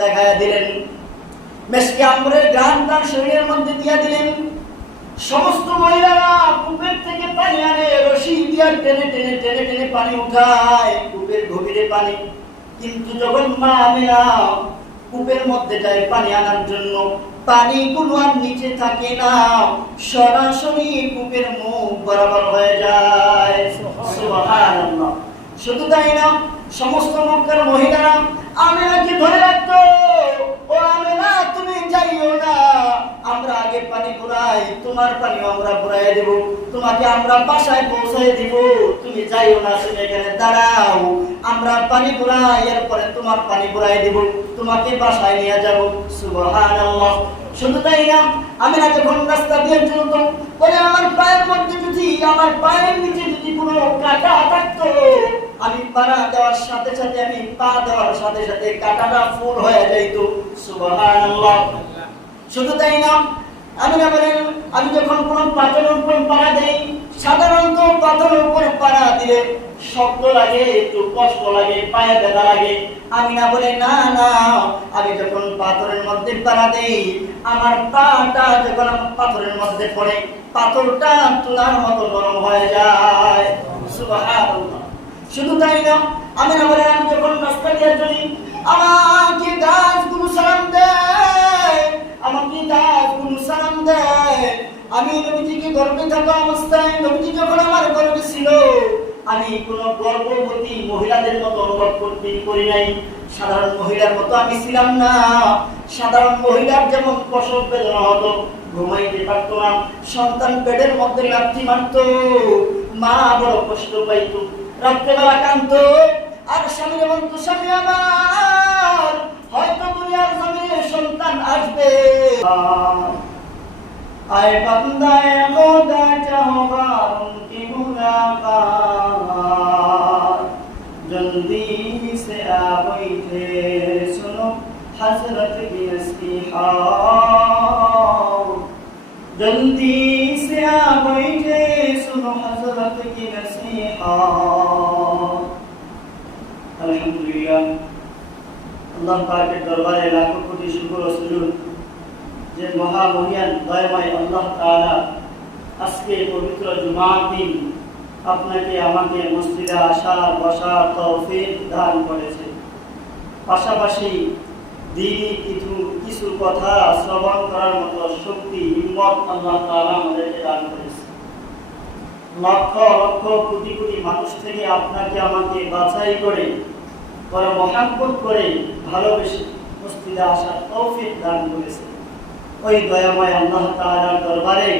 দেখায়া দিলেন, মেশকে আম্বরের গান তার শরীরের মধ্যে দিয়া দিলেন। সমস্ত মহিলারা কূপের থেকে পানি আনে, রশি দিয়া টেনে টেনে টেনে টেনে পানি উঠায় কূপের গভীরে পানি। কিন্তু যখন মা আমেনা কূপের মধ্যে যায় পানি আনার জন্য, পানিগুলো আর নিচে থাকে না, সরাসরি কূপের মুখ বরাবর হয়ে যায়। সুবহানাল্লাহ। শুধু তাই না, সমস্ত মক্কার মহিলারা আমেনাকে ধরে রাখতো, ও আমেনা তুমি যাইও না, আমরা আগে পানি ভরাই, তোমার পানি আমরা ভরাই দেব, তোমাকে আমরা বাসায় পৌঁছায় দিব, তুমি যাইও না, তুমি এখানে দাঁড়াও, আমরা পানি ভরাই, এরপরে তোমার পানি ভরাই দিব, তোমাকে বাসায় নিয়ে যাব। সুবহানাল্লাহ। শুধু তাই না, আমেনা যখন রাস্তা দিয়ে চলত, বলে আমার পায়ের মধ্যে যদি, আমার পায়ের নিচে যদি কোনো কাঁটা থাকতো, আমি পা দেওয়ার সাথে সাথে, আমি পা দেওয়ার সাথে সাথে কাঁটাটা ফুল হয়ে যাইত। সুবহানাল্লাহ। শুধু তাই না, আমি যখন কোনো পাথরের উপর পাড়া দেই, সাধারণত পাথরের উপর পাড়া দিলে শক্ত লাগে, একটু কষ্ট লাগে, পায়ে ব্যথা লাগে। আমি না বলে না না, আমি যখন পাথরের মধ্যে পাড়া দেই, আমার পাটা যখন আমার পাথরের মধ্যে পড়ে, পাথরটা তুলার মতো নরম হয়ে যায়। সুবহানাল্লাহ। শুধু তাই না, আমি যখন রাস্তা দিয়ে চলি, আমাকে গাছগুলো সালাম দেয়, আমাকে গাছগুলো সালাম দেয়। আমি নবীজিকে গর্ভে থাকা অবস্থায়, নবীজি যখন আমার গর্ভে ছিল, আমি কোনো গর্ভবতী মহিলাদের মতো অনুভব করি নাই। সাধারণ মহিলার মতো আমি ছিলাম না। সাধারণ মহিলার যেমন প্রসব বেদনা হতো, ঘুমাইতে পারতো না, সন্তান পেটের মধ্যে লাথি মারতো, মা বড় কষ্ট পাইতো, রাত্রেবেলা কাঁদতো, আর স্বামী বলতো, স্বামী আমার হয়তো দুনিয়ার জমিনে সন্তান আসবে। आए बंदा खुदा चाहोगा उनकी मुलाकात, जल्दी से आ बैठे सुनो हजरत की नसीहत, जल्दी से आ बैठे सुनो हजरत की नसीहत। अल्हम्दुलिल्लाह, अल्लाह पाक के दरबारे लाखों कोटि शुक्र और सुजूद যে মহামহিয়ান দয়াময় আল্লাহ তাআলা আজকে পবিত্র জুমার দিন আপনাকে আমাকে মসজিদে আসার বসার তৌফিক দান করেছে। পাশাপাশি দ্বীনি কিছু কথা শ্রবণ করার মতো শক্তি, হিম্মত আল্লাহ তাআলা আমাদেরকে দান করেছে। লক্ষ লক্ষ কোটি কোটি মানুষ থেকে আপনাকে আমাকে বাছাই করে, বড় মহব্বত করে, ভালোবেসে মসজিদে আসার তৌফিক দান করেছে। ওই দয়াময় আল্লাহ তাআলার দরবারে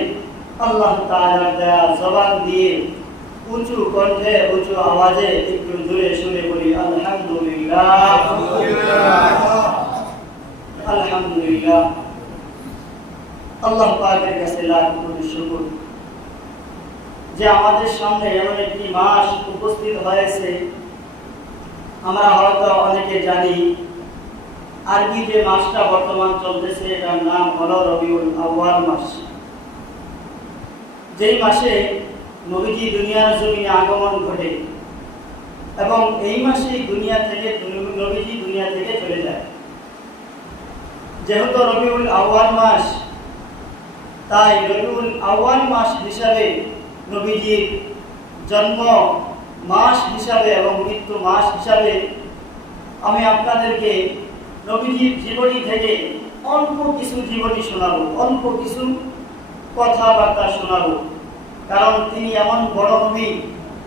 আল্লাহ তাআলার দয়া জবান দিয়ে উঁচু কণ্ঠে উঁচু আওয়াজে একটু জোরে সুরে বলি আলহামদুলিল্লাহ, আলহামদুলিল্লাহ। আল্লাহ পাকের কাছে লাখ কোটি শুকর যে আমাদের সামনে এমন একটি মাস উপস্থিত হয়েছে। আমরা হয়তো অনেকে জানি, আরবি যে মাসটা বর্তমান চলতেছে এটার নাম হলো রবিউল আউয়াল মাস। যেই মাসে নবীজি দুনিয়ার জমিনে আগমন ঘটে এবং এই মাসেই নবীজি দুনিয়া থেকে চলে যায়। যেহেতু রবিউল আউয়াল মাস, তাই রবিউল আউয়াল মাস হিসাবে নবীজির জন্ম মাস হিসাবে এবং মৃত্যু মাস হিসাবে আমি আপনাদেরকে নবীজির জীবনী থেকে অল্প কিছু জীবনী শোনাবো, অল্প কিছু কথাবার্তা শোনাবো। কারণ তিনি এমন বড় নবী,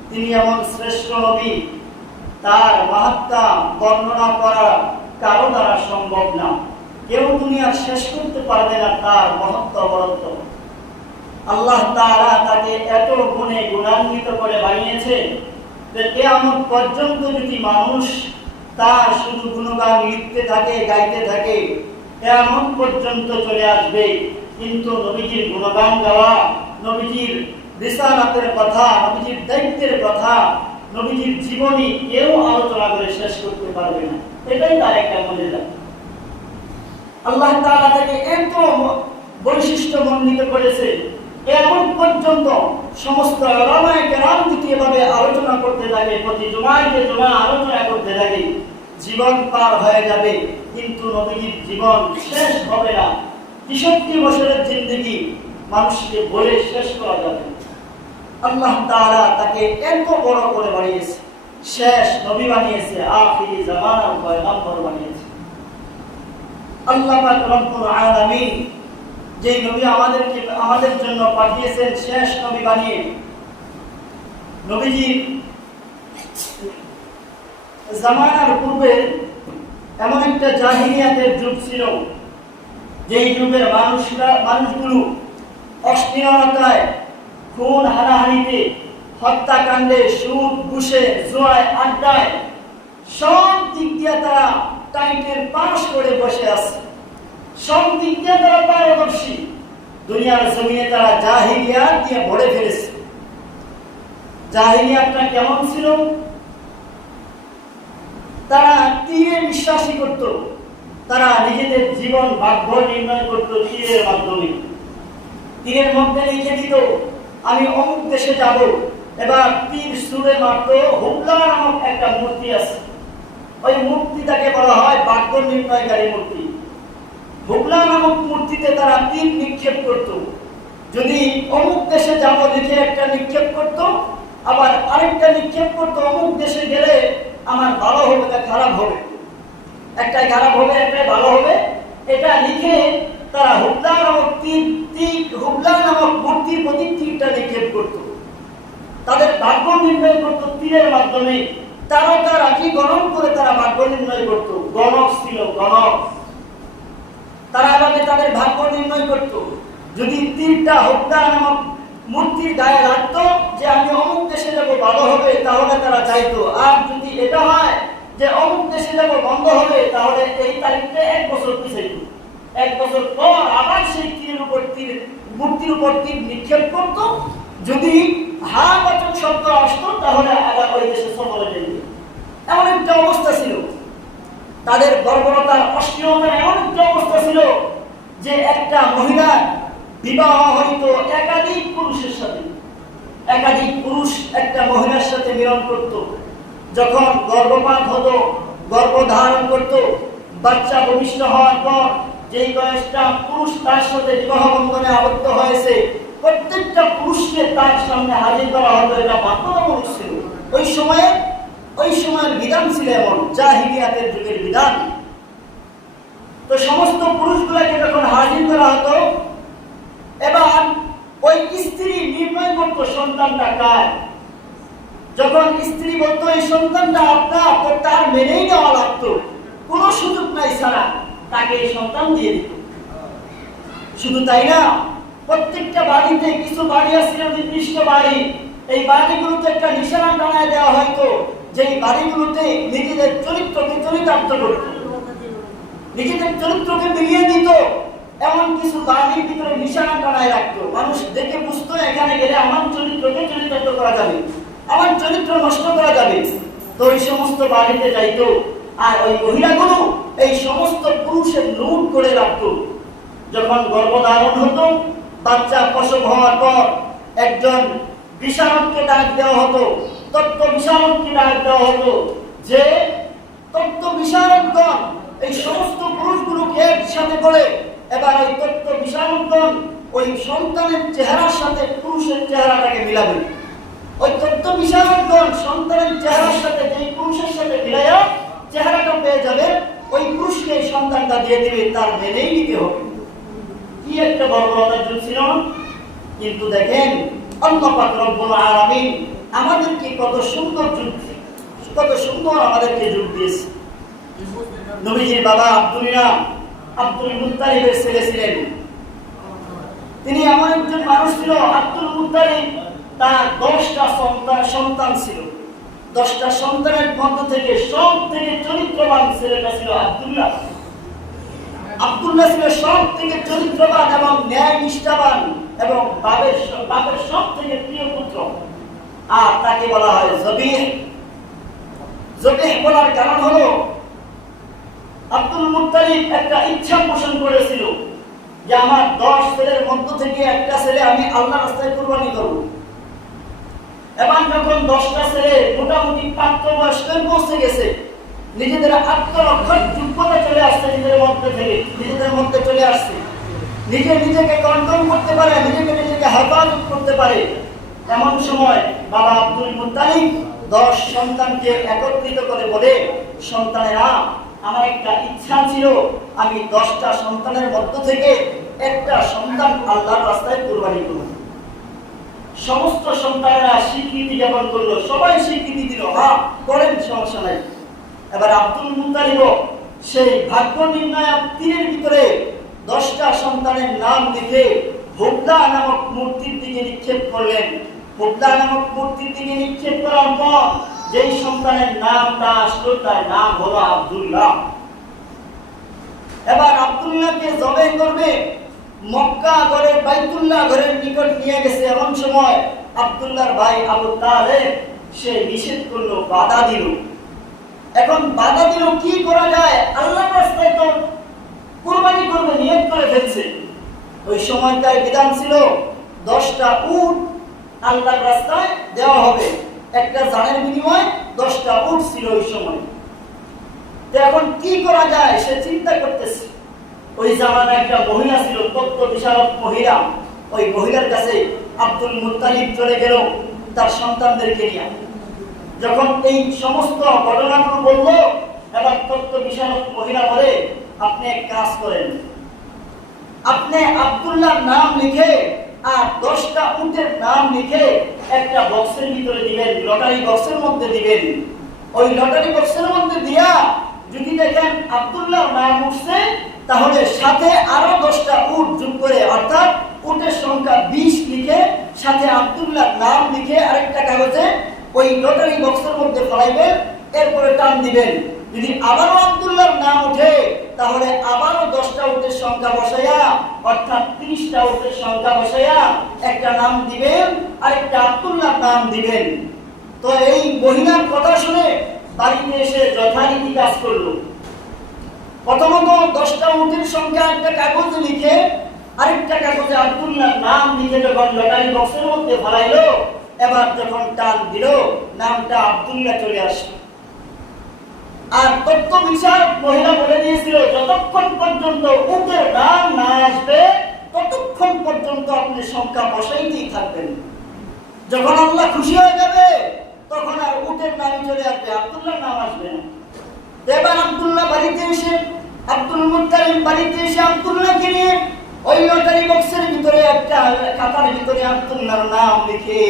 তিনি এমন শ্রেষ্ঠ নবী, তার মাহাত্ম্য বর্ণনা করা কারো দ্বারা সম্ভব না। কেউ দুনিয়ার শেষ করতে পারবে না তার মহত্ব বরত্ব। আল্লাহ তাআলা তাকে এত গুণে গুণান্বিত করে বানিয়েছে যে কিয়ামত পর্যন্ত যদি মানুষ তার শুধু গুণগান লিখতে থাকে, গাইতে থাকে, কিয়ামত পর্যন্ত চলে আসবে। কিন্তু নবীজির গুণগান গাওয়া, নবীজির রিসালাতের কথা, নবীজির দায়িত্বের কথা, নবীজির জীবনী কেউ আলোচনা করে শেষ করতে পারবে না। এটাই তার একটা মুজিজা। আল্লাহ তাআলা তাকে এত বৈশিষ্ট্য মণ্ডিত করেছে, এমন পর্যন্ত সমস্ত উলামায়ে কেরাম এভাবে আলোচনা করতে থাকে, প্রতি জুমায় জুমা আলোচনা করতে থাকে জীবন পার হয়ে যাবে, কিন্তু নবীজির জীবন শেষ হবে না। ৬৩ বছরের জিন্দেগি মানুষকে বলে শেষ করা যাবে। আল্লাহ তাআলা তাকে এত বড় করে বানিয়েছে, শেষ নবী বানিয়েছে, আখিরি জামানার পয়গম্বর বানিয়েছে। আল্লাহ পাক রব্বুল আলামিন যে নবী আমাদের জন্য পাঠিয়েছেন শেষ নবী বানিয়ে, নবীজি জামানার পূর্বে এমন একটা জাহিলিয়াতের যুগ ছিল, যেই যুগের মানুষগুলো অশ্লীলতায়, খুন হানাহানিতে, হত্যাকাণ্ডে, সুদ ঘুষে, জুয়ায়, আড্ডায় সব দিক দিয়ে তারা টাইটেল পাস করে বসে আছে। সব দিক দিয়ে তারা পারদর্শী। দুনিয়ার জমিনে তারা জাহিলিয়াত দিয়ে ভরে ফেলেছে। জাহিলিয়াতটা কেমন ছিল? তারা তীরে বিশ্বাসী করত। তারা নিজেদের জীবন ভাগ্য নির্ণয় করত তীরের মাধ্যমে। তীরের মধ্যে লিখে দিত, আমি অমুক দেশে যাব, এবার তীর ছুঁড়ে মারত। হুবলা নামক একটা মূর্তি আছে, ওই মূর্তিটাকে বলা হয় ভাগ্য নির্ণয়কারী মূর্তি। হুবলা নামক মূর্তিতে তারা তীর নিক্ষেপ করত। যদি অমুক দেশে যাব লিখে একটা নিক্ষেপ করত, আবার আরেকটা নিক্ষেপ করত অমুক দেশে গেলে আমার ভালো হবে না খারাপ হবে, একটাই খারাপ হবে একটাই ভালো হবে, এটা লিখে তারা হুবলা নামক হুবলা নামক মূর্তির প্রতি তীরটা নিক্ষেপ করত। তাদের ভাগ্য নির্ণয় করত তীরের মাধ্যমে। তারকা রাখি গণন করে তারা ভাগ্য নির্ণয় করত। গণক ছিল, গণক। তারা এভাবে তাদের ভাগ্য নির্ণয় করত। যদি তীরটা হুবলা নামক মূর্তির গায়ে লাগতো যে আমি অমুক দেশে যাব ভালো হবে, তাহলে তারা চাইতো। আর যদি এটা হয় যে অমুক দেশে যাব বন্ধ হবে, তাহলে এই তারিখে 1 বছর পিছাইতো। 1 বছর পর আবার সেই তীরের উপর মূর্তির উপর তীর নিক্ষেপ করত। যদি হাবাচক শব্দ আসতো তাহলে আবার ওই দেশে সফরে যেত। এমন একটা অবস্থা ছিল তাদের। বর্বরতার, অশ্লীলতার এমন একটা অবস্থা ছিল যে একটা মহিলার বিবাহ হইতো একাধিক পুরুষের সাথে। একাধিক পুরুষ একটা মহিলার সাথে মিলন করত। যখন গর্ভপাত হতো, গর্ভধারণ করত, বাচ্চা ভূমিষ্ঠ হওয়ার পর যেই বয়সটা পুরুষ তার সাথে বিবাহ বন্ধনে আবদ্ধ হয়েছে, প্রত্যেকটা পুরুষকে তার সামনে হাজির করা হতো। এটা বাধ্যতামূলক ছিল ওই সময়ের বিধান ছিল এমন, জাহিলিয়াতের যুগের বিধান। তো সমস্ত পুরুষগুলোকে যখন হাজির করা হতো, এবার ওই স্ত্রী নির্ণয় করত সন্তানটা কার। যখন স্ত্রী বলতো এই সন্তানটা আপনার, তো তার মেনেই নেওয়া লাগতো, কোনো সুযোগ নাই ছাড়া তাকে এই সন্তান দিয়ে দিত। শুধু তাই না, প্রত্যেকটা বাড়িতে, কিছু বাড়ি আছে নির্দিষ্ট বাড়ি, এই বাড়িগুলোতে একটা নিশানা টানায় দেওয়া হয়তো, যে বাড়িগুলোতে নিজেদের চরিত্রকে চরিতার্থ করত, নিজেদের চরিত্রকে মিলিয়ে দিত। এমন কিছু বাড়ির ভিতরে নিশানা টানায় রাখতো। মানুষ দেখে বুঝতো এখানে গেলে আমার চরিত্রকে চরিতার্থ করা যাবে, আমার চরিত্র নষ্ট করা যাবে। তো ওই সমস্ত বাড়িতে যাইতো, আর ওই মহিলাগুলো এই সমস্ত পুরুষের লুট করে রাখতো। যখন গর্ভধারণ হতো, বাচ্চা প্রসব হওয়ার পর একজন বিশারদকে ডাক দেওয়া হতো, তত্ত্ব বিশারদকে ডাক দেওয়া হতো, যে তত্ত্ব বিশারদগণ এই সমস্ত পুরুষগুলোকে একসাথে করে এবার ওই তত্ত্ব বিশারদগণ ওই সন্তানের চেহারার সাথে পুরুষের চেহারাটাকে মিলাবে। ওই তত্ত্ব বিশারদগণ সন্তানের চেহারার সাথে যেই পুরুষের সাথে মিলাইয়া চেহারাটা পেয়ে যাবে, ওই পুরুষকে এই সন্তানটা দিয়ে দিবে, তার মেনেই নিতে হবে। কি একটা বর্বরতার যুগ ছিল। কিন্তু দেখেন আল্লাহ পাক রব্বুল আলামিন আমাদেরকে কত সুন্দর আমাদেরকে যুগ দিয়েছে। নবীজির বাবা আব্দুল মুত্তালিবের ছেলে ছিলেন। তিনি এমন একজন মানুষ ছিল, আব্দুল মুত্তালিব তার 10টা সন্তান ছিল। 10টা সন্তানের মধ্য থেকে সব থেকে চরিত্রবান ছেলেটা ছিল আব্দুল্লাহ। আব্দুল্লাহ ছিল সব থেকে চরিত্রবান এবং ন্যায় নিষ্ঠাবান এবং বাপের সব থেকে প্রিয় পুত্র। আর তাকে বলা হয় জবিহ। জবিহ বলার কারণ হলো আব্দুল মুত্তালিব একটা ইচ্ছা পোষণ করেছিল যে আমার 10 ছেলের মধ্য থেকে একটা ছেলে আমি আল্লাহর রাস্তায় কুরবানি করব। এবার যখন 10টা ছেলে মোটামুটি প্রাপ্তবয়স্কে পৌঁছে গেছে, নিজেদের আত্মরক্ষার যোগ্যতা চলে আসছে, নিজেদের মধ্যে চলে আসছে, নিজেকে কন্ট্রোল করতে পারে, নিজেকে হেফাজত করতে পারে। এমন সময় বাবা আব্দুল মুত্তালিব 10 সন্তানকে একত্রিত করে বলে, সন্তানেরা, আমার একটা ইচ্ছা ছিল, আমি 10টা সন্তানের মধ্য থেকে একটা সন্তান আল্লাহর রাস্তায় কুরবানি করব। সমস্ত সন্তানেরা স্বীকৃতি জ্ঞাপন করলো, সবাই স্বীকৃতি দিল, হ্যাঁ করেন, সমস্যা নাই। এবার আব্দুল মুত্তালিব সেই ভাগ্য নির্ণায়ক তীরের ভিতরে 10টা সন্তানের নাম লিখে হুবলা নামক মূর্তির দিকে নিক্ষেপ করলেন। হুবলা নামক মূর্তির দিকে নিক্ষেপ করার পর যেই সন্তানের নামটা আসলো তার নাম হলো আব্দুল্লাহ। এবার আব্দুল্লাহকে জবাই করবে, মক্কা ঘরের বাইতুল্লাহ ঘরের নিকট নিয়ে গেছে। এমন সময় আব্দুল্লাহর ভাই আবু তালেব সে নিষেধ করলো, বাধা দিল। এখন বাধা দিল, কি করা যায়? আল্লাহর রাস্তায় তো কুরবানি করবে, নিয়ত করে ফেলছে। ওই সময়টায় বিধান ছিল 10টা উট আল্লাহর রাস্তায় দেওয়া হবে, একটা জানের বিনিময়ে 10টা উট ছিল ওই সময়। তো এখন কি করা যায় সে চিন্তা করতেছে। ওই জামানায় একটা মহিলা ছিল, তত্ত্ব বিশারদ মহিলা। ওই মহিলার কাছে আব্দুল মুত্তালিব চলে গেল তার সন্তানদেরকে নিয়ে। যখন এই সমস্ত ঘটনাগুলো বলল, এবার তত্ত্ব বিশারদ মহিলা বলে, আপনি এক কাজ করেন, আপনি আব্দুল্লাহর নাম লিখে আর 10টা উটের নাম লিখে একটা বক্সের ভিতরে দিবেন, লটারি বক্সের মধ্যে দিবেন। ওই লটারি বক্সের মধ্যে দিয়া যদি দেখেন আব্দুল্লাহর নাম উঠছে, তাহলে সাথে আরো 10টা উট যোগ করে, অর্থাৎ উটের সংখ্যা 20 লিখে সাথে আব্দুল্লাহর নাম লিখে আরেকটা কাগজে ওই লটারি বক্সের মধ্যে ফলাইবেন, এরপরে টান দিবেন। যদি আবারও আব্দুল্লাহর নাম ওঠে, তাহলে আবারও 10টা উটের সংখ্যা বসাইয়া, অর্থাৎ 30টা উটের সংখ্যা বসাইয়া একটা নাম দিবেন, আরেকটা আব্দুল্লাহর নাম দিবেন। তো এই মহিলার কথা শুনে বাড়িতে এসে যথারীতি কাজ করলো। প্রথমত 10টা উটের সংখ্যা একটা কাগজে লিখে আরেকটা কাগজে আব্দুল্লাহর নাম লিখে যখন লটারি বক্সের মধ্যে ফলাইলো, এবার যখন টান দিল, নামটা আব্দুল্লাহ চলে আসলো। আর তত্ত্ব বিচারক মহিলা বলে দিয়েছিল, যতক্ষণ পর্যন্ত উটের নাম না আসবে ততক্ষণ পর্যন্ত আপনি সংখ্যা বসাইতেই থাকবেন। যখন আল্লাহ খুশি হয়ে যাবে তখন আর উটের নামই চলে আসবে, আব্দুল্লাহর নাম আসবে না। এবার আব্দুল্লাহ বাড়িতে এসে, আব্দুল মুত্তালিব বাড়িতে এসে আব্দুল্লাহকে নিয়ে ওই লটারি বক্সের ভিতরে একটা খাতার ভিতরে আব্দুল্লাহর নাম লিখে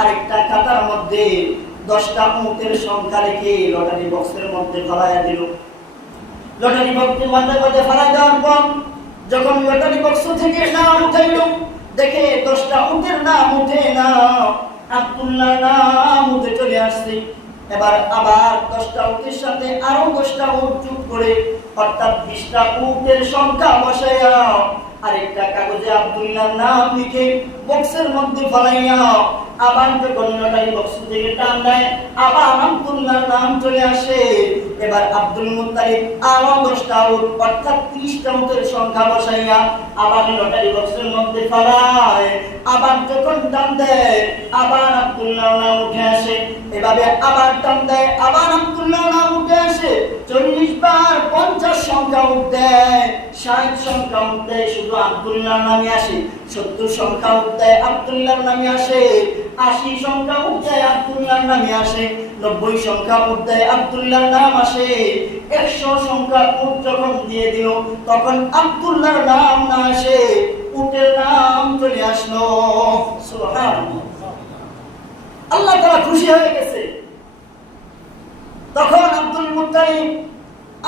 আরেকটা খাতার মধ্যে 10টা উটের সংখ্যা লিখে লটারি বক্সের মধ্যে ফলাইয়া দিল। লটারি বক্সের মধ্যে ফলাই দেওয়ার পর যখন লটারি বক্স থেকে নাম উঠাইল, দেখে 10টা উটের নাম উঠে না, আব্দুল্লাহর নাম উঠে চলে আসছে। এবার আবার 10টা উটের সাথে আরো 10টা উট যোগ করে, অর্থাৎ 20টা উটের সংখ্যা বসাইয়া আরেকটা কাগজে আব্দুল্লাহর নাম লিখে বক্সের মধ্যে ফলাইয়া আবার যখন লটারি বক্স থেকে টান দেয়, আবার আব্দুল্লাহর নাম চলে আসে। এবার আব্দুল মুত্তালিব আরো 10টা উট, অর্থাৎ 30টা উটের সংখ্যা বসাইয়া আবার লটারি বক্সের মধ্যে ফলায়। আবার যখন টান দেয়, আবার আব্দুল্লাহর নাম উঠে আসে। এভাবে আবার টান দেয়, আবার আব্দুল্লাহর নাম উঠে আসে। 40 বার 50 সংখ্যা উঠ দেয়, 60 সংখ্যা উঠ দেয়, শুধু আব্দুল্লাহর নামে আসে। 70 সংখ্যা উঠ দেয়, আব্দুল্লাহর নামে আসে। 80 সংখ্যা উঠ দেয়, আব্দুল্লাহর নামে আসে। 90 সংখ্যা উঠ দেয়, আব্দুল্লাহর নাম আসে। 100 সংখ্যা উঠ যখন দিয়ে দিল, তখন আব্দুল্লাহর নাম না আসে, উটের নাম চলে আসলো। সুবহানাল্লাহ, আল্লাহ তাআলা খুশি হয়ে গেছে। তখন আব্দুল মুত্তালিব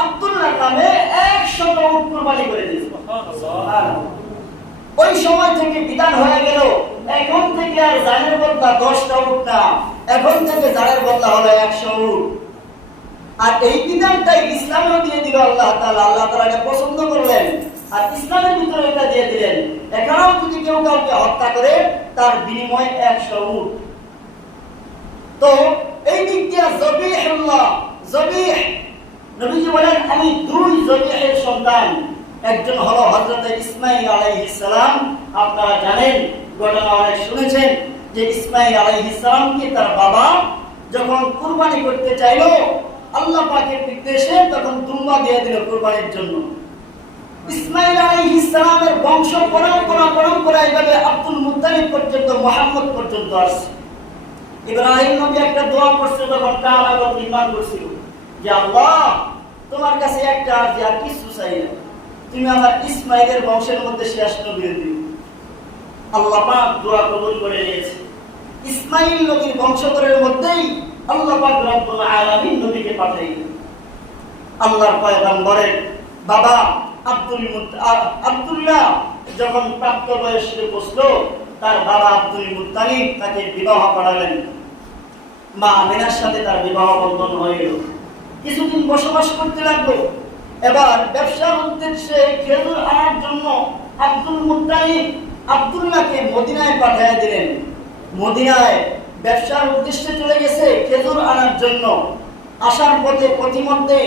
আব্দুল্লাহর নামে 100 উট কুরবানি করে দিয়েছে। সুবহানাল্লাহ, ওই সময় থেকে বিধান হয়ে গেল, এখন থেকে আর জানের বদলা 10টা উট না, এখন থেকে জানের বদলা হলো 100 উট। আর এই বিধানটাই ইসলামেও দিয়ে দিল আল্লাহ তাআলা। আল্লাহ তাআলা এটা পছন্দ করলেন আর ইসলামের ভিতরে এটা দিয়ে দিলেন। এখানেও যদি কেউ কাউকে হত্যা করে, তার বিনিময়ে 100 উট। তো এই দিক দিয়ে জবিহুল্লাহ, জবিহ নবীজি বলেন, আমি 2 জবিহের সন্তান। একজন হলো হযরত ইসমাঈল আলাইহিস সালাম। আপনারা জানেন, ঘটনা অনেক শুনেছেন যে ইসমাঈল আলাইহিস সালামকে তার বাবা যখন কুরবানি করতে চাইলো, আল্লাহ পাকের নির্দেশে তখন দুম্বা দিয়ে দিল কুরবানির জন্য। ইসমাঈল আলাইহিস সালামের বংশ পরম্পরা এইভাবে আব্দুল মুত্তালিব পর্যন্ত, মুহাম্মদ পর্যন্ত আসছে। ইব্রাহিম নবী একটা দোয়া করছে যখন কাবা নির্মাণ করছিল, যে আল্লাহ তোমার কাছে একটা আরজি, আর কিছু চাই না, তুমি আমার ইসমাঈলের বংশের মধ্যে শেষ নবী দিও। আল্লাহ পাক দোয়া কবুল করে নিয়েছে। ইসমাঈল নবীর বংশধরের মধ্যেই আল্লাহ পাক রব্বুল আলামিন নবীকে পাঠাইলেন। আল্লাহর পয়গম্বরের বাবা আব্দুল্লাহ যখন প্রাপ্ত বয়সে পৌঁছলো, তার বাবা আব্দুল মুত্তালিব তাকে বিবাহ করালেন। মা আমিনার সাথে তার বিবাহ বন্ধন হয়ে গেল। কিছুদিন বসবাস করতে লাগলো। এবার ব্যবসার উদ্দেশ্যে খেজুর আনার জন্য আব্দুল মুত্তালিব আব্দুল্লাহকে মদিনায় পাঠিয়ে দিলেন। মদিনায় ব্যবসার উদ্দেশ্যে চলে গেছে খেজুর আনার জন্য। আসার পথে প্রতিমধ্যে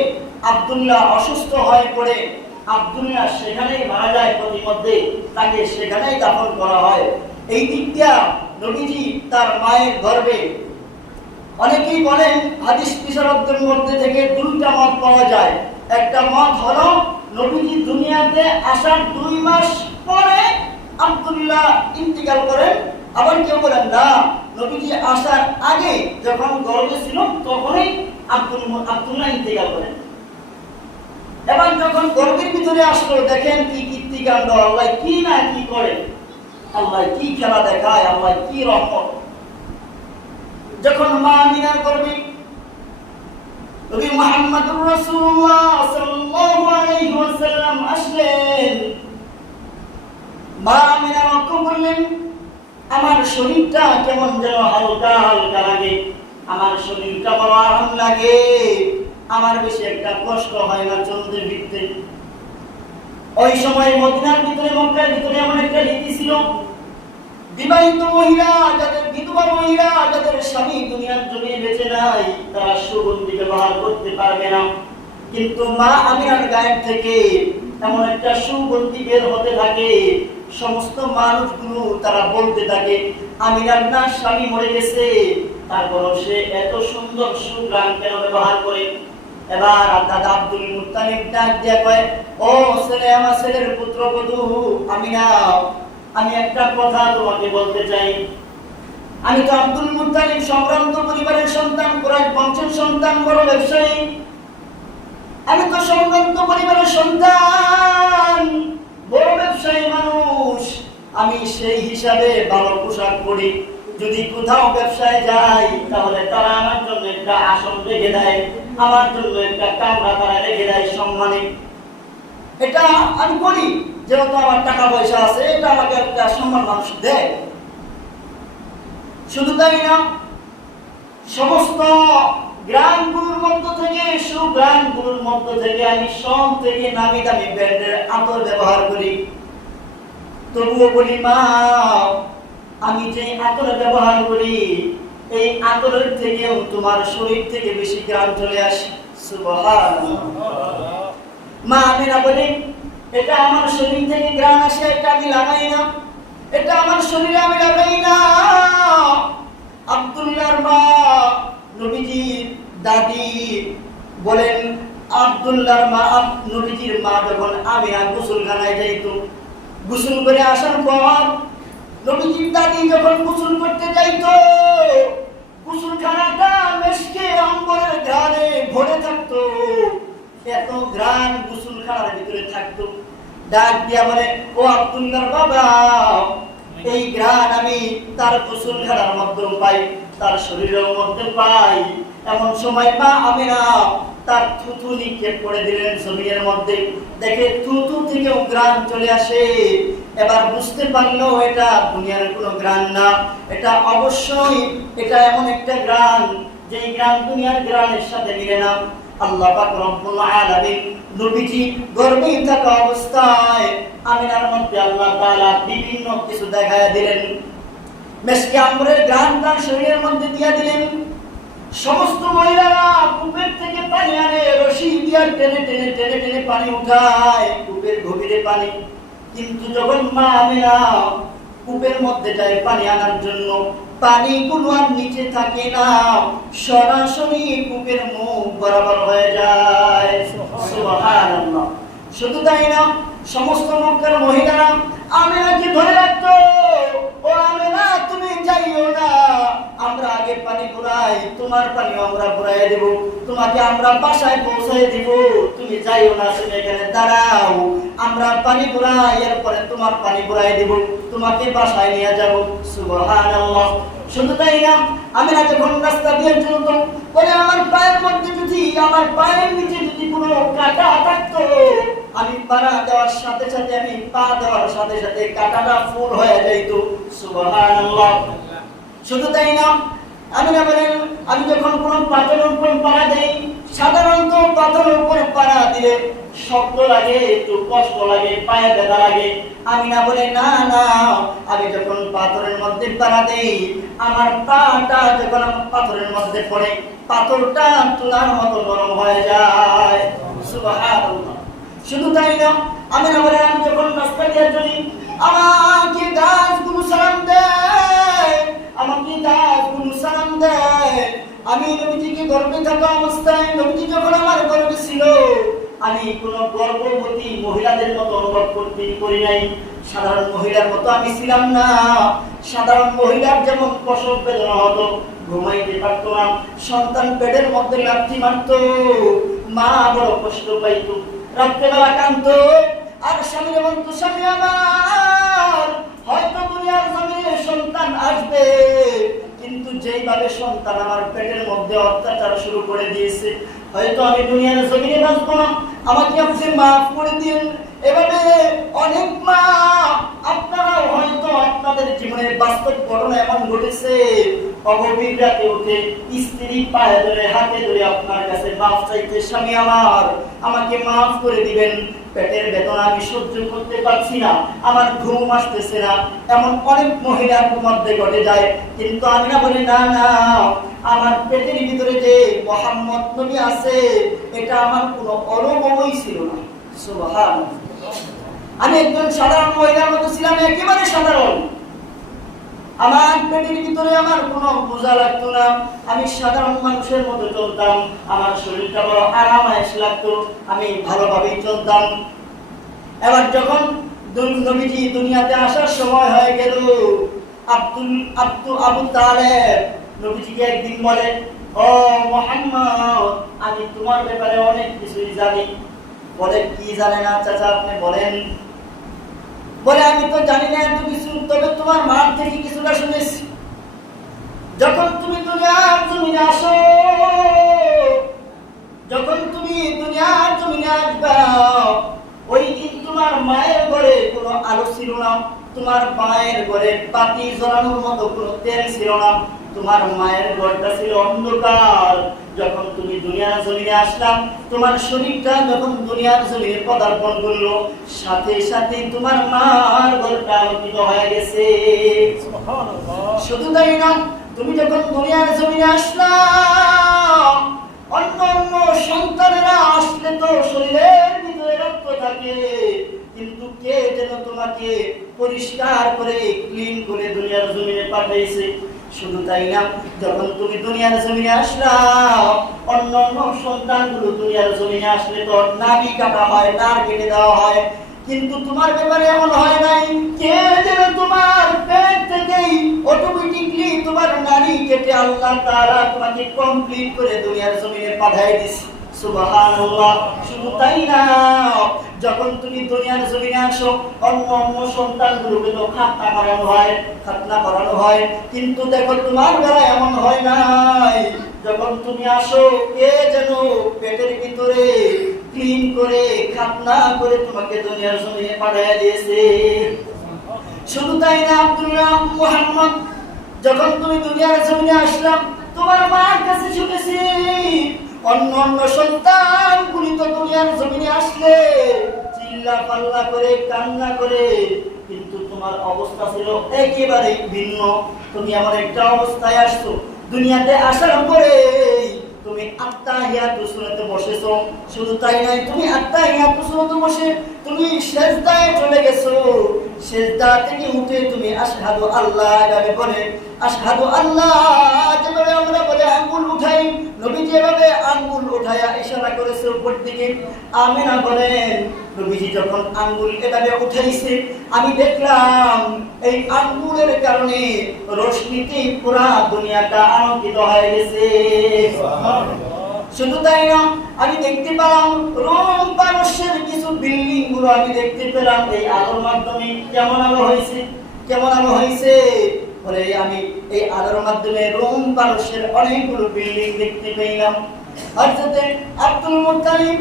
আব্দুল্লাহ অসুস্থ হয়ে পড়ে। আব্দুল্লাহ সেখানেই মারা যায়, প্রতিমধ্যে তাকে সেখানেই দাফন করা হয়। এই দিকটা নবীজি তার মায়ের গর্ভে। অনেকেই বলেন হাদিস বিশারদদের মধ্যে থেকে দুইটা মত পাওয়া যায়। একটা মত হলো নবীজি দুনিয়াতে আসার 2 মাস পরে আব্দুল্লাহ ইন্তিকাল করেন। আবার কেউ বলেন না, নবীজি আসার আগে যখন গর্ভে ছিল তখনই আব্দুল্লাহ ইন্তিকাল করেন। এবার যখন গর্ভের ভিতরে আসলো, দেখেন কি কীর্তিকাণ্ড, আল্লাহ কি না কি করে, আল্লাহ কি খেলা দেখায়, আল্লাহ কি রহমত। যখন মা আমিনার গর্ভে নবী মুহাম্মদুর রাসূলুল্লাহ সাল্লাল্লাহু আলাইহি ওয়াসাল্লাম আসলেন, মা আমিনা লক্ষ্য করলেন আমার শরীরটা কেমন যেন হালকা হালকা লাগে, আমার শরীরটা বড় আরাম লাগে, আমার বেশি একটা কষ্ট হয় না চলতে ফিরতে। ওই সময় মদিনার ভিতরে, মক্কার ভিতরে এমন একটা রীতি ছিল, বিবাহিত মহিলা, যাদের বিধবা মহিলা, যাদের স্বামী দুনিয়ার জমিনে বেঁচে নাই, তারা সুগন্ধি ব্যবহার করতে পারবে না। কিন্তু মা আমিনার গায়ের থেকে এমন একটা সুগন্ধি বের হতে থাকে, সমস্ত মানুষগুলো তারা বলতে থাকে আমিনার না স্বামী মরে গেছে, তারপরও সে এত সুন্দর সুঘ্রাণ কেন ব্যবহার করে। এবার দাদা আব্দুল মুত্তালিব ডাক দিয়ে কয়, ও ছেলে, আমার ছেলের পুত্রবধূ আমিনা, আমি একটা কথা তোমাকে বলতে চাই। আমি তো আব্দুল মুত্তালিব সম্ভ্রান্ত পরিবারের সন্তান, কুরাইশ বংশের সন্তান, বড় ব্যবসায়ী। আমি তো সম্ভ্রান্ত পরিবারের সন্তান, বড় ব্যবসায়ী মানুষ। আমি সেই হিসাবে ভালো পোশাক পরি। যদি কোথাও ব্যবসায় যাই তাহলে তারা আমার জন্য একটা আসন রেখে দেয়, আমার জন্য একটা কামরা তারা রেখে দেয় সম্মানে। এটা আমি করি, যেহেতু আমার টাকা পয়সা আছে, এটা আমাকে একটা সম্মান মানুষ দেয়। শুধু তাই না, সমস্ত গ্রামগুলোর মধ্য থেকে, সুগ্রামগুলোর মধ্য থেকে আমি সব থেকে নামি দামি ব্র্যান্ডের আতর ব্যবহার করি। তবুও বলি মা, আমি যে আতর ব্যবহার করি, এই আতরের থেকেও তোমার শরীর থেকে বেশি গ্রাম চলে আসে। সুবহানাল্লাহ। মা আমিনা বলেন, এটা আমার শরীর থেকে গ্রাম আসে, এটা আমি লাগাই না, এটা আমার শরীরে আমি লাগাই না। আব্দুল্লাহর মা, নবীজির দাদি বলেন, আব্দুল্লাহর মা, নবীজির মা যখন আমিনা গোসলখানায় যাইতো, গোসল করে আসার পর নবীজির দাদি যখন গোসল করতে যাইতো, গোসলখানাটা মেশকে অম্বরের ঘ্রাণে ভরে থাকতো। এত ঘ্রাণ গোসলখানার ভিতরে থাকতো। ডাক দিয়া বলে, ও আব্দুল্লাহর বাবা, এই ঘ্রাণ আমি তার গোসলখানার মধ্যে পাই, তার শরীরের মধ্যে পাই। এমন সময় মা আমিনা তার থুথু নিক্ষেপ করে দিলেন জমিনের মধ্যে। দেখে থুথু থেকেও ঘ্রাণ চলে আসে। এবার বুঝতে পারলো এটা দুনিয়ার কোনো ঘ্রাণ না, এটা অবশ্যই এটা এমন একটা ঘ্রাণ যে ঘ্রাণ দুনিয়ার ঘ্রাণের সাথে মিলে না। আল্লাহ পাক রব্বুল আলামিন নবীজি গর্ভে থাকা অবস্থায় আমিনার মধ্যে আল্লাহ তাআলা বিভিন্ন কিছু দেখায় দিলেন। মেশকে আম্বরের ঘ্রাণ তার শরীরের মধ্যে দিয়ে দিলেন। সমস্ত মহিলারা কূপের থেকে পানি আনে, রশি দিয়ে টেনে টেনে টেনে টেনে পানি উঠায়, কূপের গভীরে পানি। কিন্তু যখন মা আমিনা কূপের মধ্যে যায় পানি আনার জন্য, পানিগুলো আর নিচে থাকে না, সরাসরি বুকের মুখ বরাবর হয়ে যায়। সুবহানাল্লাহ। শুধু তাই না, সমস্ত মক্কার মহিলারা আমেনাকে ধরে রাখতো, ও আমেনা তুমি যাইও না, আমরা আগে পানি ঘুরাই, তোমার পানি আমরা ঘুরাই দেব, তোমাকে আমরা বাসায় পৌঁছায় দিব, তুমি যাইও না, তুমি এখানে দাঁড়াও, আমরা পানি ঘুরাই, এরপরে তোমার পানি ঘুরাই দিব, তোমাকে বাসায় নিয়ে যাব। সুবহানাল্লাহ। শুধু তাই না, আমেনা যখন রাস্তা দিয়ে চলতো, বলে আমার পায়ের মধ্যে যদি, আমার পায়ের নিচে যদি কোনো কাঁটা থাকতো, আমি পা দেওয়ার সাথে সাথে, আমি পা দেওয়ার সাথে সাথে কাঁটাটা ফুল হয়ে যাইত। সুবহানাল্লাহ। শুধু তাই না, আমিনা বলেন আমি যখন কোনো পাথরের উপর পা দেই, সাধারণত পাথরের উপর পা দিলে শক্ত লাগে, একটু কষ্ট লাগে, পায়ে ব্যথা লাগে। আমিনা বলে না না, আমি যখন পাথরের মধ্যে পা দেই, আমার পাটা যখন পাথরের মধ্যে পড়ে, পাথরটা তুলার মতো নরম হয়ে যায়। সুবহানাল্লাহ। শুধু তাই না, আমিনা বলে আমি যখন রাস্তা দিয়ে চলি, আমাকে গাছগুলো সালাম দেয়, আমাকে গাছগুলো সালাম দেয়। আমি নবীজিকে গর্ভে থাকা অবস্থায়, নবীজি যখন আমার গর্ভে ছিল, আমি কোনো গর্ভবতী মহিলাদের মতো অনুভব করি নাই। সাধারণ মহিলার মতো আমি ছিলাম না। সাধারণ মহিলার যেমন প্রসব বেদনা হতো, ঘুমাইতে পারতো না, সন্তান পেটের মধ্যে লাথি মারতো, মা বড় কষ্ট পাইতো, রাত্রেবেলা কাঁদতো, আর স্বামী বলতো স্বামী আমার হয়তো দুনিয়ার জমিনে সন্তান আসবে, কিন্তু যেইভাবে সন্তান আমার পেটের মধ্যে অত্যাচার শুরু করে দিয়েছে, হয়তো আমি দুনিয়ার জমিনে বাঁচবো না, আমাকে আপনি মাফ করে দিন। এভাবে অনেক মা, আপনারাও হয়তো আপনাদের জীবনের বাস্তব ঘটনা এমন ঘটেছে, অগভীর রাতে উঠে স্ত্রী পায়ে ধরে, হাতে ধরে আপনার কাছে মাফ চাইতে, স্বামী আমার আমাকে মাফ করে দিবেন, পেটের বেদনা আমি সহ্য করতে পারছি না, আমার ঘুম আসতেছে না, এমন অনেক মহিলার মধ্যে ঘটে যায়। কিন্তু আমি না বলি না না, আমার পেটের ভিতরে যে মুহাম্মদ নবী আছে, এটা আমার কোনো অনুভবই ছিল না। সুবহানাল্লাহ। আমি একজন সাধারণ মহিলার মতো ছিলাম, একেবারে সাধারণ। আমার পেটের ভিতরে আমার কোনো বোঝা লাগতো না, আমি সাধারণ মানুষের মতো চলতাম, আমার শরীরটা বড় আরামায়েশ লাগতো, আমি ভালোভাবেই চলতাম। এবার যখন নবীজি দুনিয়াতে আসার সময় হয়ে গেল, আবু তালেব নবীজিকে একদিন বলে, ও মুহাম্মদ, আমি তোমার ব্যাপারে অনেক কিছুই জানি। বলে কি জানেন চাচা, আপনি বলেন। বলে আমি তো জানি না এত কিছু, তবে তোমার মার থেকে কিছুটা শুনেছি। যখন তুমি দুনিয়ার জমিনে আসো, যখন তুমি দুনিয়ার জমিনে আসবা, ওই দিন তোমার মায়ের ঘরে কোনো আলো ছিল না, তোমার মায়ের ঘরে বাতি জ্বালানোর মতো কোনো তেল ছিল না, তোমার মায়ের ঘরটা ছিল অন্ধকার। যখন তুমি দুনিয়ার জমিনে আসলাম, তোমার শরীরটা যখন দুনিয়ার জমিনে পদার্পণ করলো, সাথে সাথে তোমার মার ঘরটা আলোকিত হয়ে গেছে। শুধু তাই না, তুমি যখন দুনিয়ার জমিনে আসলাম, অন্য অন্য সন্তানেরা আসলে তো শরীরের ভিতরে রক্ত থাকে, কিন্তু কে যেন তোমাকে পরিষ্কার করে, ক্লিন করে দুনিয়ার জমিনে পাঠিয়েছে। শুধু তাই না, যখন তুমি দুনিয়ার জমিনে আসলাম, অন্য অন্য সন্তানগুলো দুনিয়ার জমিনে আসলে তো নাভি কাটা হয়, নার কেটে দেওয়া হয়, কিন্তু তোমার ব্যাপারে এমন হয় নাই। কে যেন তোমার পেট থেকেই অটোমেটিকলি তোমার নারী কেটে আল্লাহ তাআলা তোমাকে কমপ্লিট করে দুনিয়ার জমিনে পাঠিয়ে দিয়েছে। সুবহানাল্লাহ। শুধু তাই না, যখন তুমি দুনিয়ার জমিনে আসো, অন্য অন্য সন্তানগুলোকে তো খাতনা করানো হয়, কিন্তু দেখো তোমার বেলায় এমন হয় নাই। যখন তুমি আসো, কে যেন পেটের ভিতরে ক্লিন করে, খাতনা করে তোমাকে দুনিয়ার জমিনে পাঠিয়ে দিয়েছে। শুধু তাই না, আব্দুল্লাহ মুহাম্মদ, যখন তুমি দুনিয়ার জমিনে আসলাম, তোমার মার কাছে শুনেছি অন্য অন্য সন্তানগুলি তো দুনিয়ার জমিনে আসলে চিল্লা পাল্লা করে, কান্না করে, কিন্তু তোমার অবস্থা ছিল একেবারে ভিন্ন। তুমি আমার একটা অবস্থায় আসছো, দুনিয়াতে আসার পরে তুমি আত্তাহিয়াতু সুরাতে বসেছো। শুধু তাই নয়, তুমি আত্তাহিয়াতু সুরাতে বসে তুমি সিজদায় চলে গেছো। সেজদা থেকে উঠে তুমি আশহাদু আল্লাহ এভাবে বলে, আশহাদু আল্লাহ যেভাবে আমরা বলে আঙ্গুল উঠাই, নবী যেভাবে আঙ্গুল উঠায়া ইশারা করেছে উপর দিকে। আমিনা বলেন নবীজি যখন আঙ্গুল এভাবে উঠাইছে আমি দেখলাম এই আঙ্গুলের কারণে রোশনিতে পুরা দুনিয়াটা আলোকিত হয়ে গেছে। শুধু তাই না, আমি দেখতে পেলাম রোম পারস্যের কিছু বিল্ডিং গুলো আমি দেখতে পেলাম এই আলোর মাধ্যমে। কেমন আলো হয়েছে, কেমন আলো হয়েছে বলে আমি এই আলোর মাধ্যমে রোম পারস্যের অনেকগুলো বিল্ডিং দেখতে পেলাম। হযরত আব্দুল মুত্তালিব,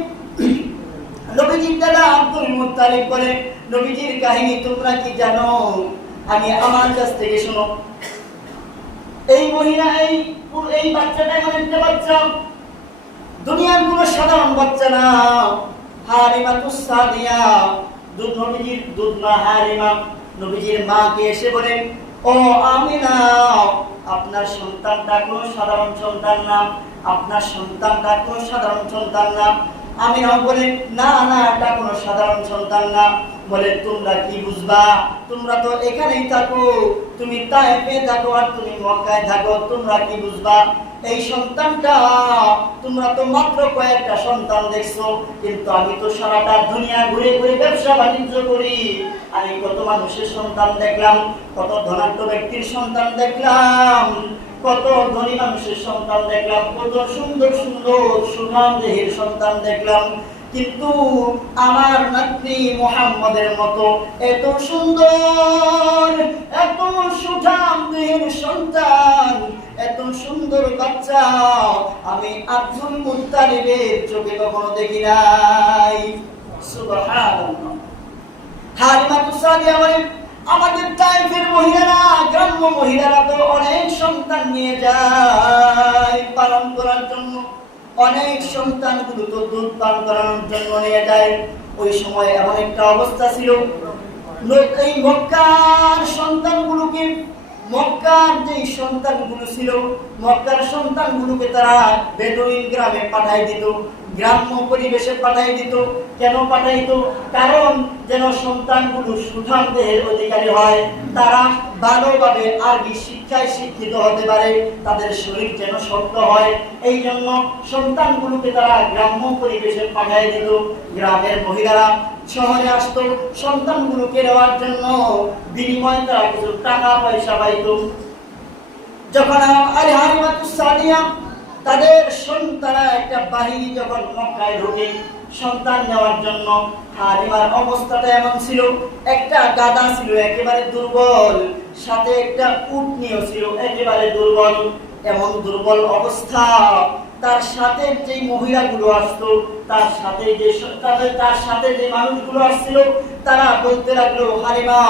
নবীজির দাদা আব্দুল মুত্তালিব বলে নবীজির কাহিনী তোমরা কি জানো? আমি আমার কাছ থেকে শোনো। এই মহিলা এই বাচ্চাটা এমন একটা বাচ্চা, দুনিয়ার কোনো সাধারণ বাচ্চা না। হালিমাতুস সাদিয়া, নবীজির দুধ মা হালিমা নবীজির মাকে এসে বলেন, ও আমিনা, আপনার সন্তানটা কোনো সাধারণ সন্তান না, আপনার সন্তানটা কোনো সাধারণ সন্তান না। আমিনা বলে, না না, এটা কোনো সাধারণ সন্তান না। বলে, তোমরা কি বুঝবা? তোমরা তো এখানেই থাকো, তুমি তায়েফে থাকো আর তুমি মক্কায় থাকো, তোমরা কি বুঝবা? এই সন্তানটা তোমরা তো মাত্র কয়েকটা সন্তান দেখছো, কিন্তু আমি তো সারাটা দুনিয়া ঘুরে ঘুরে ব্যবসা বাণিজ্য করি। আমি কত মানুষের সন্তান দেখলাম, কত ধনাঢ্য ব্যক্তির সন্তান দেখলাম, কত ধনী মানুষের সন্তান দেখলাম, কত সুন্দর সুন্দর সুঠাম দেহের সন্তান দেখলাম, কিন্তু আমার নাতি মুহাম্মদের মতো এত সুন্দর, এত সুঠাম দেহের সন্তান, এত সুন্দর বাচ্চা আমি আব্দুল মুত্তালিবের চোখে কখনো দেখি নাই। সুবহানাল্লাহ। হালিমাতুস সাদিয়া বলেন, আমাদের তায়েফের মহিলারা, গ্রাম্য মহিলারা তো অনেক সন্তান নিয়ে যায় পালন করার জন্য, অনেক সন্তানগুলো তো দুধ পান করানোর জন্য নিয়ে যায়। ওই সময় এমন একটা অবস্থা ছিল, এই মক্কার সন্তানগুলোকে, মক্কার যে সন্তানগুলো ছিল, মক্কার সন্তানগুলোকে তারা বেদুইন গ্রামে পাঠাই দিত, গ্রাম্য পরিবেশে পাঠাই দিত। কেন পাঠাইত? কারণ যেন সন্তানগুলো সুঠাম দেহের অধিকারী হয়, তারা ভালোভাবে আরবি শিক্ষায় শিক্ষিত হতে পারে, তাদের শরীর যেন শক্ত হয়। এই জন্য সন্তানগুলোকে তারা গ্রাম্য পরিবেশে পাঠাই দিত। গ্রামের মহিলারা শহরে আসতো সন্তানগুলোকে নেওয়ার জন্য, বিনিময়ে তারা কিছু টাকা পয়সা পাইত। যখন হালিমাতুস সাদিয়া তাদের সন্তানরা একটা বাহিনী যখন মক্কায় ঢোকে সন্তান নেওয়ার জন্য, হালিমার অবস্থাটা এমন ছিল, একটা গাধা ছিল একেবারে দুর্বল, সাথে একটা উটনিও ছিল একেবারে দুর্বল। এমন দুর্বল অবস্থা, তার সাথে যে মহিলাগুলো আসতো, তার সাথে যে মানুষগুলো আসছিল, তারা বলতে লাগলো, হালিমা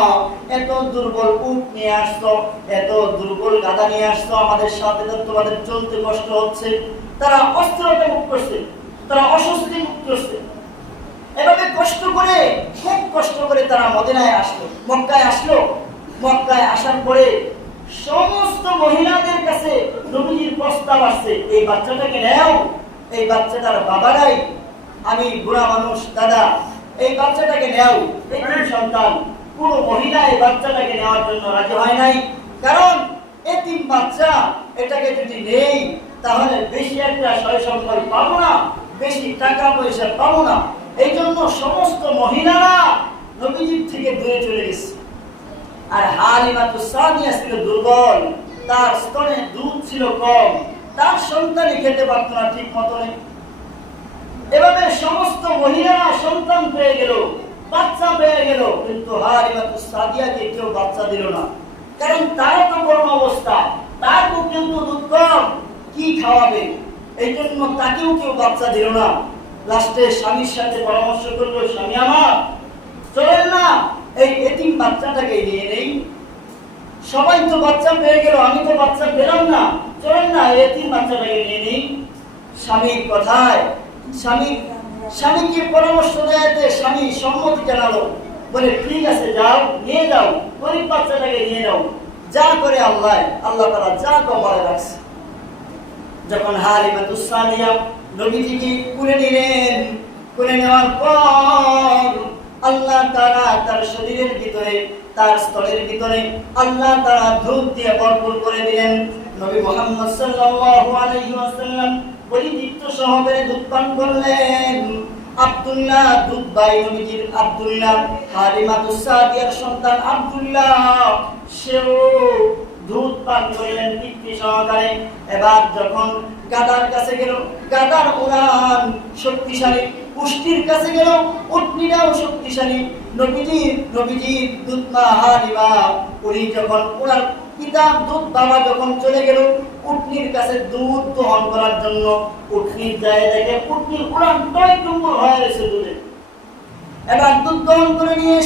এত দুর্বল উট নিয়ে আসতো, এত দুর্বল গাধা নিয়ে আসতো, আমাদের সাথে তোমাদের চলতে কষ্ট হচ্ছে। তারা অস্থিরতা মুক্ত করছে, তারা অস্বস্তি মুক্ত করছে। এভাবে কষ্ট করে, খুব কষ্ট করে তারা মদিনায় আসলো, মক্কায় আসলো। মক্কায় আসার পরে সমস্ত মহিলাদের কাছে নবীজির প্রস্তাব আসছে, এই বাচ্চাটাকে নাও, এই বাচ্চাটার বাবা নাই, আমি বুড়া মানুষ দাদা, এই বাচ্চাটাকে নাও, এতিম সন্তান। কোনো মহিলা এই বাচ্চাটাকে নেওয়ার জন্য রাজি হয় নাই, কারণ এতিম বাচ্চা, এটাকে যদি নেই তাহলে বেশি একটা সয় সম্পদ পাবো না, বেশি টাকা পয়সা পাবো না। এই জন্য সমস্ত মহিলারা নবীজির থেকে দূরে চলে গেছে। আর হালিমাতুস সাদিয়া ছিল দুর্বল, তার স্তনে দুধ ছিল কম, তার সন্তানই খেতে পারত না ঠিক মতন। এভাবে সমস্ত মহিলারা সন্তান পেয়ে গেল, বাচ্চা পেয়ে গেল, কিন্তু হালিমাতুস সাদিয়াকে কেউ বাচ্চা দিল না, কারণ তার তো গর্ভ অবস্থা, তার কিন্তু দুধ কম, কি খাওয়াবে? এই জন্য তাকেও কেউ বাচ্চা দিল না। লাস্টে স্বামীর সাথে পরামর্শ করলো, স্বামী আমার চলেন না এই এতিম বাচ্চাটাকে নিয়ে নেই, সবাই তো বাচ্চা পেয়ে গেল, আমি তো বাচ্চা পেলাম না, চলেন না এতিম বাচ্চাটাকে নিয়ে নেই। স্বামীর কথায় স্বামীকে পরামর্শ দেয়াতে স্বামী সম্মতি জানালো, বলে ঠিক আছে যাও, নিয়ে যাও, গরিব বাচ্চাটাকে নিয়ে যাও। যা করে আল্লাহ তাআলা যা কপালে রাখছে। যখন হালিমাতুস সাদিয়া নবীজিকে কুলে নিলেন, কুলে নেওয়ার পর আল্লাহ তাআলা তার শরীরের ভিতরে, তার স্তরের ভিতরে আল্লাহ তাআলা দুধ দিয়ে ভরপুর করে দিলেন। নবী মুহাম্মদ সাল্লাল্লাহু আলাইহি ওয়াসাল্লাম পরিতৃপ্ত সহকারে দুধ পান করলেন। আব্দুল্লাহ দুধ ভাই নবীজির আব্দুল্লাহ, হালিমাতুস সাদিয়ার সন্তান আব্দুল্লাহ, সেও দুধ পান করলেন তৃপ্তি সহকারে। এবার যখন গাদার কাছে গেল, গাদার উড়ান শক্তিশালী, পুষ্টির কাছে গেল, উটনিটাও শক্তিশালী। নবীজির দুধ মা হালিমা, উনি যখন ওনার পিতা দুধ বাবা যখন চলে গেল উটনির কাছে দুধ দহন করার জন্য, উটনির যায় দেখে উটনির উড়ান টয় টুম্বর হয়ে গেছে দুধে। এবার দুধ দহন করে নিয়ে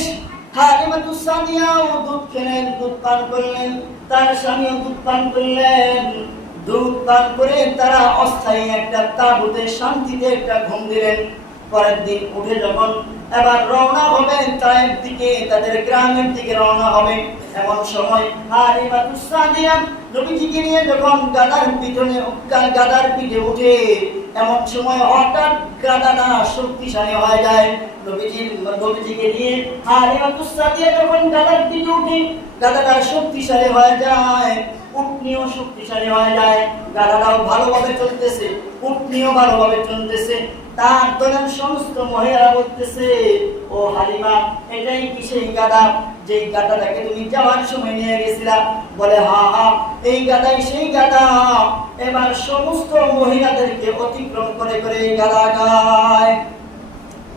হালিমাতুস সাদিয়াও দুধ খেলেন, দুধ পান করলেন, তার স্বামীও দুধ পান করলেন। দুধ পান করে তারা অস্থায়ী একটা তাঁবুতে শান্তিতে একটা ঘুম দিলেন। পরের দিন উঠে যখন এবার রওনা হবেন তায়েফ দিকে, তাদের গ্রামের দিকে রওনা হবেন, এমন সময় হালিমাতুস সাদিয়া নবীজিকে নিয়ে যখন গাদার পিঠে উঠে, এমন সময় হঠাৎ গাদাটা শক্তিশালী হয়ে যায়। নবীজিকে নিয়ে হালিমাতুস সাদিয়া যখন গাদার পিঠে উঠে, গাদাটা শক্তিশালী হয়ে যায়, উটনিও শক্তিশালী হয়ে যায়। গাদাটাও ভালোভাবে চলতেছে, উটনিও ভালোভাবে চলতেছে। তার দলের সমস্ত মহিলারা বলতেছে, ও হালিমা, এটাই কি সেই গাদা যেই গাদাটাকে তুমি যাওয়ার সময় নিয়ে গেছিলা? বলে, হ্যাঁ হ্যাঁ, এই গাদাই সেই গাদা। এবার সমস্ত মহিলাদেরকে অতিক্রম করে করে এই গাদা গায়।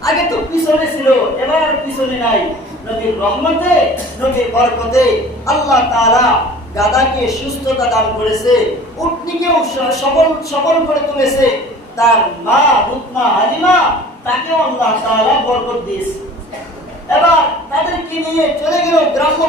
আগে তো পিছনে ছিল, এবার পিছনে নাই। নবীর রহমতে, নবীর বরকতে আল্লাহ তাআলা গাদাকে সুস্থতা দান করেছে, উটনিকেও সবল করে তুলেছে। তার মা রুতমা হালিমা, তাকেও আল্লাহ তাআলা বরকত দিয়েছে। এবার তাদেরকে নিয়ে চলে গেল গ্রাম্য